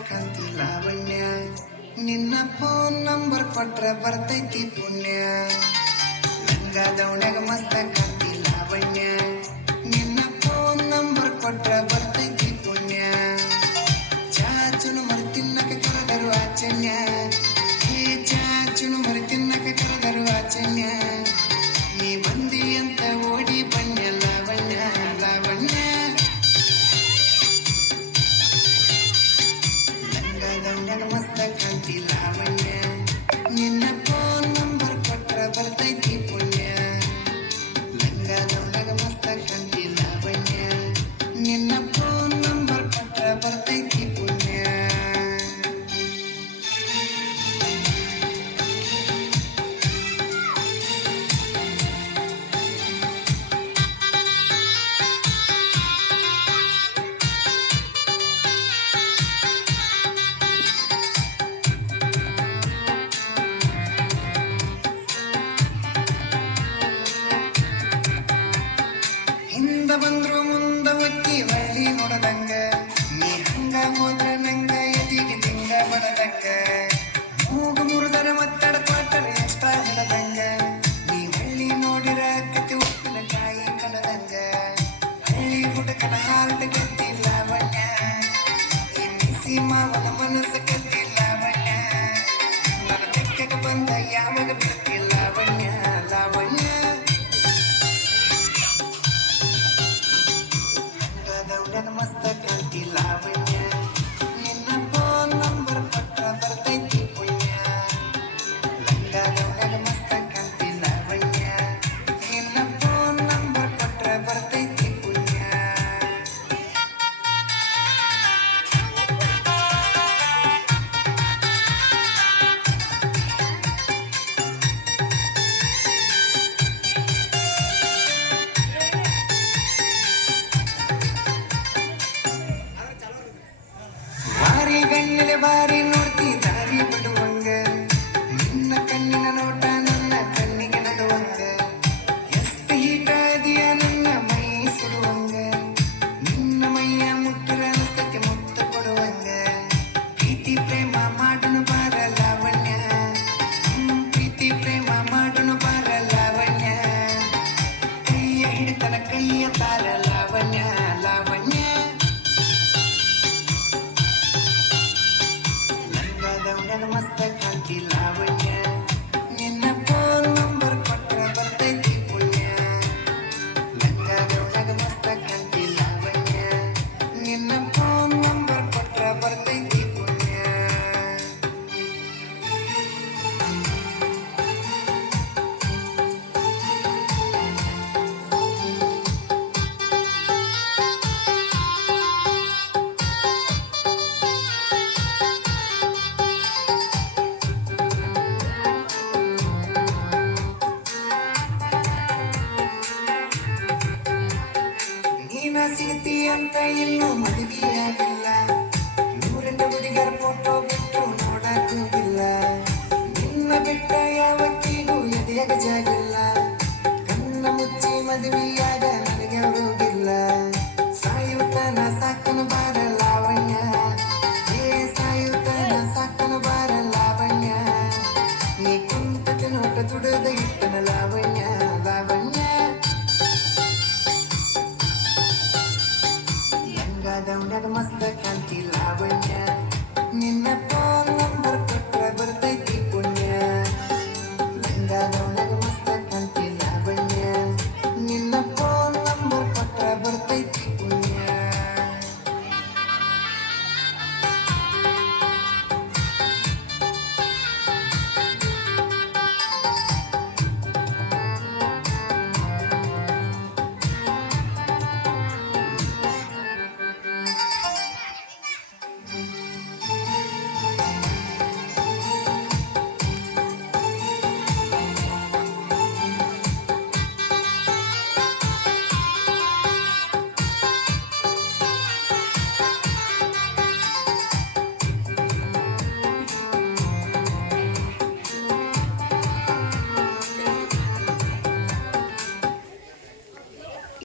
ಕಾಂತಿ ಲಾವಣ್ಯ ನಿನ್ನ phone number ಕೊಟ್ರ ಬರ್ತೈತಿ ಪುಣ್ಯ ಲಂಗಾದವನ್ಯಾಗ ಮಸ್ತ ಕಾಂತಿ ಲಾವಣ್ಯ ನಿನ್ನ ಫೋನ್ ನಂಬರ್ ಕೊಟ್ರ ಬರ್ತೈತಿ ಪುಣ್ಯ ಚಾಚುನು ಮರಿ ತಿನ್ನಕ ಕರೆದರು ಆಚನ್ಯ ಹೇ ಚಾಚುನು ಮರಿ ತಿನ್ನಕ ಕರೆದರು ಆಚನ್ಯ ನೀ ಬಂದಿ ಅಂತ ಓಡಿ ಬನ್ಯ ಲಾವಣ್ಯ ಲಾವಣ್ಯ ಮಸ್ತ ಕಾಂತಿ ಲಾವಣ್ಯ ನಿನ್ನ ಫೋನ್ ನಂಬರ್ ಕೊಟ್ರ ಬರ್ತೈತಿ ಪುಣ್ಯ ಲಂಗಾದವನ್ಯಾಗ ಮಸ್ತ ಕಾಂತಿ ಲಾವಣ್ಯ ನಿನ್ನ ಫೋನ್ ನಂಬರ್ ಕೊಟ್ರ ಬರ್ತೈತಿ ಪುಣ್ಯ ಹಿಂದ ಬಂದ್ರು ಮುಂದ ಒತ್ತಿ ಹೊಳ್ಳಿ ನೋಡದಂಗ ನೀ ಹಂಗ ಹೋದ್ರ ನಂಗ ಎದಿಗೆ ತಿಂಗ ಬಡದಂಗ ಮೂಗು ಮುರಿದರೆ ಮತ್ತಡ ಕೊಟ್ಟರ ಎಷ್ಟ ಬಿಡದಂಗ ನೀ ಹಳ್ಳಿ ನೋಡಿರ ಕತೆ ಉಪ್ಪಿನಕಾಯಿ ಕಡದಂಗ ಹಳ್ಳಿ ಹುಡುಕನ ಹಾರ್ಟ್ ಗೆದ್ದಿ ಲಾವಣ್ಯ ಎನ್ನಿಸಿ ಮಾವನ ಮನಸ್ಸು ಕದ್ದಿ ಲಾವಣ್ಯ ನನ್ನ ತೆಕ್ಕಗೆ ಬಂದ ಯಾವಾಗ ಬಿಡ್ತಿ ಲಾವಣ್ಯ ಲಾವಣ್ಯ ಮಸ್ತ ಕಾಂತಿ ಲಾವಣ್ಯ ನಿನ್ನ ಫೋನ್ ನಂಬರ್ ಕೊಟ್ರ ಬರ್ತೈತಿ ಪುಣ್ಯ ಲಂಗಾದವನ್ಯಾಗ ಮಸ್ತ ಕಾಂತಿ ಲಾವಣ್ಯ ನಿನ್ನ ಫೋನ್ ನಂಬರ್ ಕೊಟ್ರ ಬರ್ತೈತಿ ಪುಣ್ಯ ಬಾರಿ ಗಣ್ಣಿನ ಬಾರಿ ನೋಡ್ತಿ ದಾರಿ ಬಿಡುವಂಗ ನಿನ್ನ ಕಣ್ಣಿನ ನೋಟ ನನ್ನ ಕಣ್ಣಿಗೆ ನಡುವಂಗ ಎಷ್ಟು ಹೀಟ ಇದೆಯ ನನ್ನ ಮೈ ಸುಡುವಂಗ ನಿನ್ನ ಮೈಯ ಮುಟ್ಟರ ಅನಸ್ತಕ್ಕೆ ಮುತ್ತು ಕೊಡುವಂಗ ಪ್ರೀತಿ ಪ್ರೇಮ ಮಾಡುನು ಬಾರ ಲಾವಣ್ಯ ಪ್ರೀತಿ ಪ್ರೇಮ ಮಾಡುನು ಬಾರ ಲಾವಣ್ಯ ಕೈಯ ಹಿಡಿತನ ಕೈಯ ತಾರ ಲಾವಣ್ಯ ಲಾವಣ್ಯ ಮಸ್ತ ಕಾಂತಿ ಲಾವಣ್ಯ ನಿನ್ನ ಫೋನ್ ನಂಬರ್ ಕೊಟ್ರ ಬರ್ತೈತಿ ಪುಣ್ಯ ಲಂಗಾದವನ್ಯಾಗ ಮಸ್ತ ಕಾಂತಿ ಲಾವಣ್ಯ ನಿನ್ನ ಫೋನ್ ನಂಬರ್ ಕೊಟ್ರ ಬರ್ತೈತಿ ಪುಣ್ಯ ನೀನ ಸಿಗ್ತಿ ಅಂತ ಇನ್ನೂ ಮದುವೆಯಾಗಿಲ್ಲ ನೂರೆಂಟು ಹುಡುಗರ ಫೋಟೋ ಬಿಟ್ಟು ನೋಡಕ್ಕೋಗಿಲ್ಲ ನಿನ್ನ ಬಿಟ್ಟ ಯಾವತ್ತಿಗೂ ಎದೆಯಾಗ ಜಾಗ